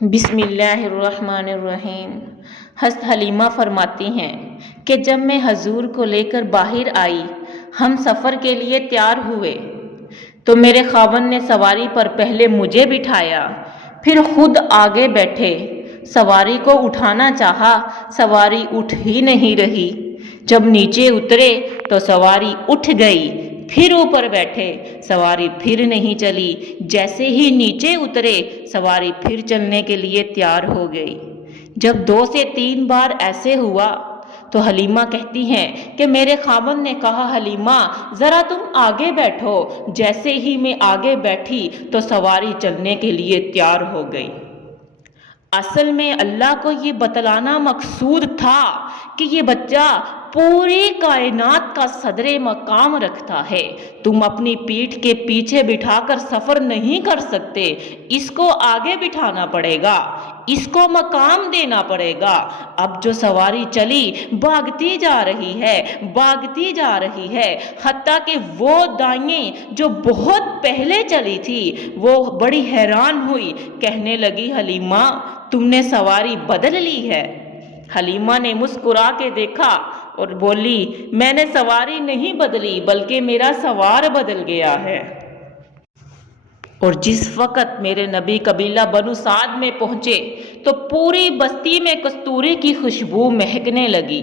بسم اللہ الرحمن الرحیم۔ حضرت حلیمہ فرماتی ہیں کہ جب میں حضور کو لے کر باہر آئی، ہم سفر کے لیے تیار ہوئے تو میرے خاوند نے سواری پر پہلے مجھے بٹھایا، پھر خود آگے بیٹھے۔ سواری کو اٹھانا چاہا، سواری اٹھ ہی نہیں رہی۔ جب نیچے اترے تو سواری اٹھ گئی، پھر اوپر بیٹھے، سواری پھر نہیں چلی۔ جیسے ہی نیچے اترے، سواری پھر چلنے کے لیے تیار ہو گئی۔ جب 2 سے 3 بار ایسے ہوا تو حلیمہ کہتی ہیں کہ میرے خاوند نے کہا، حلیمہ ذرا تم آگے بیٹھو۔ جیسے ہی میں آگے بیٹھی تو سواری چلنے کے لیے تیار ہو گئی۔ اصل میں اللہ کو یہ بتلانا مقصود تھا کہ یہ بچہ پوری کائنات کا صدر مقام رکھتا ہے۔ تم اپنی پیٹھ کے پیچھے بٹھا کر سفر نہیں کر سکتے، اس کو آگے بٹھانا پڑے گا، اس کو مقام دینا پڑے گا۔ اب جو سواری چلی، بھاگتی جا رہی ہے، بھاگتی جا رہی ہے، حتیٰ کہ وہ دائیں جو بہت پہلے چلی تھی وہ بڑی حیران ہوئی، کہنے لگی، حلیمہ تم نے سواری بدل لی ہے؟ حلیمہ نے مسکرا کے دیکھا اور بولی، میں نے سواری نہیں بدلی بلکہ میرا سوار بدل گیا ہے۔ اور جس وقت میرے نبی قبیلہ بنو سعد میں پہنچے تو پوری بستی میں کستوری کی خوشبو مہکنے لگی۔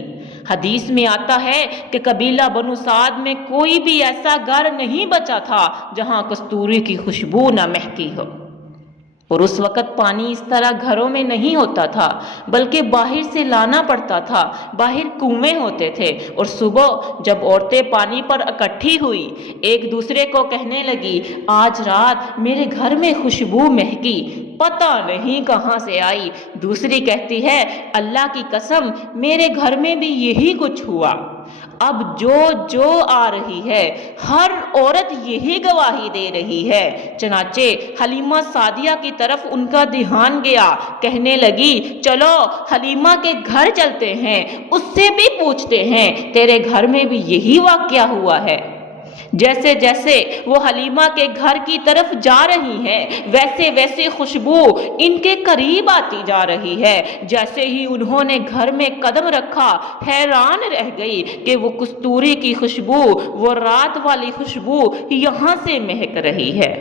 حدیث میں آتا ہے کہ قبیلہ بنو سعد میں کوئی بھی ایسا گھر نہیں بچا تھا جہاں کستوری کی خوشبو نہ مہکی ہو۔ اور اس وقت پانی اس طرح گھروں میں نہیں ہوتا تھا بلکہ باہر سے لانا پڑتا تھا، باہر کنویں ہوتے تھے۔ اور صبح جب عورتیں پانی پر اکٹھی ہوئی، ایک دوسرے کو کہنے لگی، آج رات میرے گھر میں خوشبو مہکی، پتہ نہیں کہاں سے آئی۔ دوسری کہتی ہے، اللہ کی قسم میرے گھر میں بھی یہی کچھ ہوا۔ اب جو آ رہی ہے ہر عورت یہی گواہی دے رہی ہے۔ چنانچہ حلیمہ سعدیہ کی طرف ان کا دھیان گیا، کہنے لگی، چلو حلیمہ کے گھر چلتے ہیں، اس سے بھی پوچھتے ہیں تیرے گھر میں بھی یہی واقعہ ہوا ہے۔ جیسے جیسے وہ حلیمہ کے گھر کی طرف جا رہی ہیں ویسے ویسے خوشبو ان کے قریب آتی جا رہی ہے۔ جیسے ہی انہوں نے گھر میں قدم رکھا، حیران رہ گئی کہ وہ کستوری کی خوشبو، وہ رات والی خوشبو یہاں سے مہک رہی ہے۔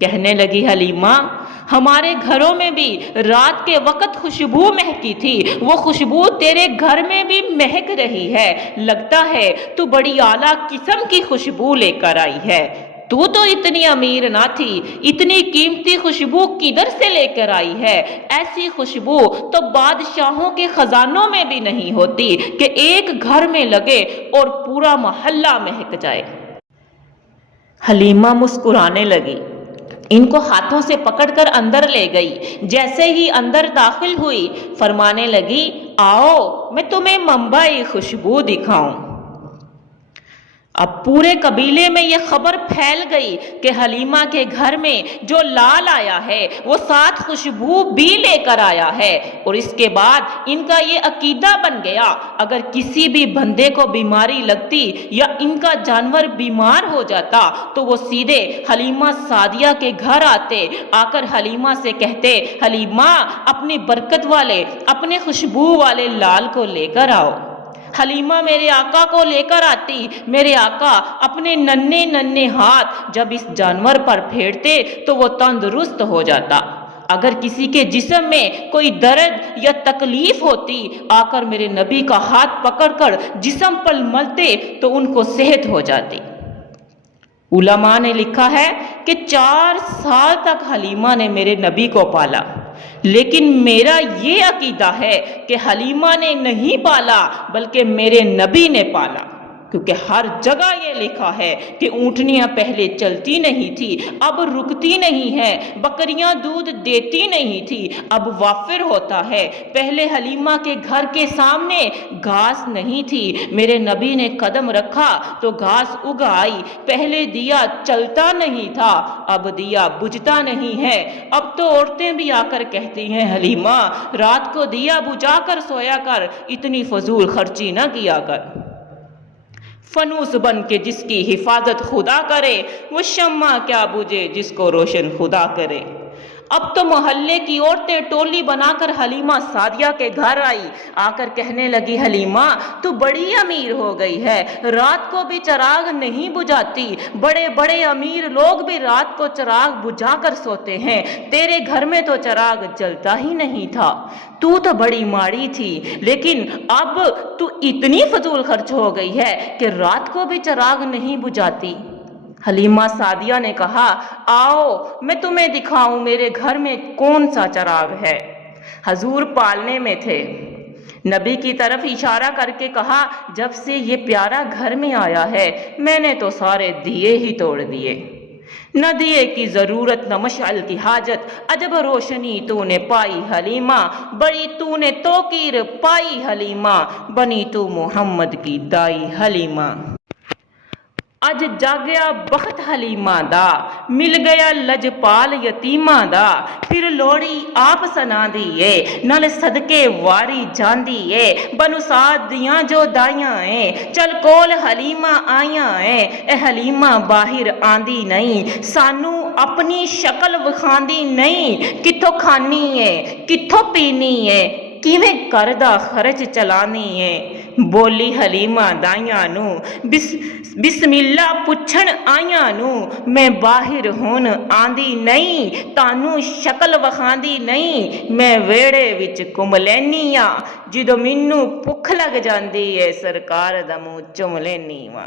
کہنے لگی، حلیمہ ہمارے گھروں میں بھی رات کے وقت خوشبو مہکی تھی، وہ خوشبو تیرے گھر میں بھی مہک رہی ہے۔ لگتا ہے تو بڑی اعلیٰ قسم کی خوشبو لے کر آئی ہے۔ تو اتنی امیر نہ تھی، اتنی قیمتی خوشبو کدھر سے لے کر آئی ہے؟ ایسی خوشبو تو بادشاہوں کے خزانوں میں بھی نہیں ہوتی کہ ایک گھر میں لگے اور پورا محلہ مہک جائے۔ حلیمہ مسکرانے لگی، ان کو ہاتھوں سے پکڑ کر اندر لے گئی۔ جیسے ہی اندر داخل ہوئی، فرمانے لگی، آؤ میں تمہیں منبع خوشبو دکھاؤں۔ اب پورے قبیلے میں یہ خبر پھیل گئی کہ حلیمہ کے گھر میں جو لال آیا ہے وہ ساتھ خوشبو بھی لے کر آیا ہے۔ اور اس کے بعد ان کا یہ عقیدہ بن گیا، اگر کسی بھی بندے کو بیماری لگتی یا ان کا جانور بیمار ہو جاتا تو وہ سیدھے حلیمہ سعدیہ کے گھر آتے، آ کر حلیمہ سے کہتے، حلیمہ اپنی برکت والے، اپنے خوشبو والے لال کو لے کر آؤ۔ حلیمہ میرے آقا کو لے کر آتی، میرے آقا اپنے ننھے ننھے ہاتھ جب اس جانور پر پھیرتے تو وہ تندرست ہو جاتا۔ اگر کسی کے جسم میں کوئی درد یا تکلیف ہوتی، آ کر میرے نبی کا ہاتھ پکڑ کر جسم پر ملتے تو ان کو صحت ہو جاتی۔ علماء نے لکھا ہے کہ 4 سال تک حلیمہ نے میرے نبی کو پالا، لیکن میرا یہ عقیدہ ہے کہ حلیمہ نے نہیں پالا بلکہ میرے نبی نے پالا، کیونکہ ہر جگہ یہ لکھا ہے کہ اونٹنیاں پہلے چلتی نہیں تھی، اب رکتی نہیں ہے، بکریاں دودھ دیتی نہیں تھی، اب وافر ہوتا ہے۔ پہلے حلیمہ کے گھر کے سامنے گھاس نہیں تھی، میرے نبی نے قدم رکھا تو گھاس اگ آئی۔ پہلے دیا چلتا نہیں تھا، اب دیا بجھتا نہیں ہے۔ اب تو عورتیں بھی آ کر کہتی ہیں، حلیمہ رات کو دیا بجھا کر سویا کر، اتنی فضول خرچی نہ کیا کر۔ فنوس بن کے جس کی حفاظت خدا کرے، وہ شمع کیا بجھے جس کو روشن خدا کرے۔ اب تو محلے کی عورتیں ٹولی بنا کر حلیمہ سعدیہ کے گھر آئی، آ کر کہنے لگی حلیمہ تو بڑی امیر ہو گئی ہے، رات کو بھی چراغ نہیں بجھاتی، بڑے بڑے امیر لوگ بھی رات کو چراغ بجھا کر سوتے ہیں، تیرے گھر میں تو چراغ جلتا ہی نہیں تھا، تو بڑی ماڑی تھی، لیکن اب تو اتنی فضول خرچ ہو گئی ہے کہ رات کو بھی چراغ نہیں بجھاتی۔ حلیمہ سعدیہ نے کہا آؤ میں تمہیں دکھاؤں میرے گھر میں کون سا چراغ ہے۔ حضور پالنے میں تھے، نبی کی طرف اشارہ کر کے کہا جب سے یہ پیارا گھر میں آیا ہے میں نے تو سارے دیے ہی توڑ دیے، نہ دیے کی ضرورت نہ مشعل کی حاجت، عجب روشنی تو نے پائی حلیمہ، بڑی تو نے توقیر پائی حلیمہ، بنی تو محمد کی دائی حلیمہ۔ اج جاگیا بخت حلیمہ دا، مل گیا لجپال یتیمہ دا، پھر لوڑی آپ سنا دیئے، نل صدقے واری جاندیئے، بنو سعد دیاں جو دائیاں ہیں، چل کول حلیمہ آئیاں ہیں، اے حلیمہ باہر آندی نہیں، سانو اپنی شکل وکھاندی نہیں، کتھوں کھانی ہے، کتھوں پینی ہے، کیویں کردہ خرچ چلانی ہے، بولی حلیمہ دائیاں نو، بسم اللہ پچھن آئیاں نو، میں باہر ہون آندی نہیں، تانو شکل وکھاندی نہیں، میں ویڑے وچ گھم لینی ہاں، جدوں مینوں بھکھ لگ جاندی ہے سرکار دا منہ چوم لینی ہاں۔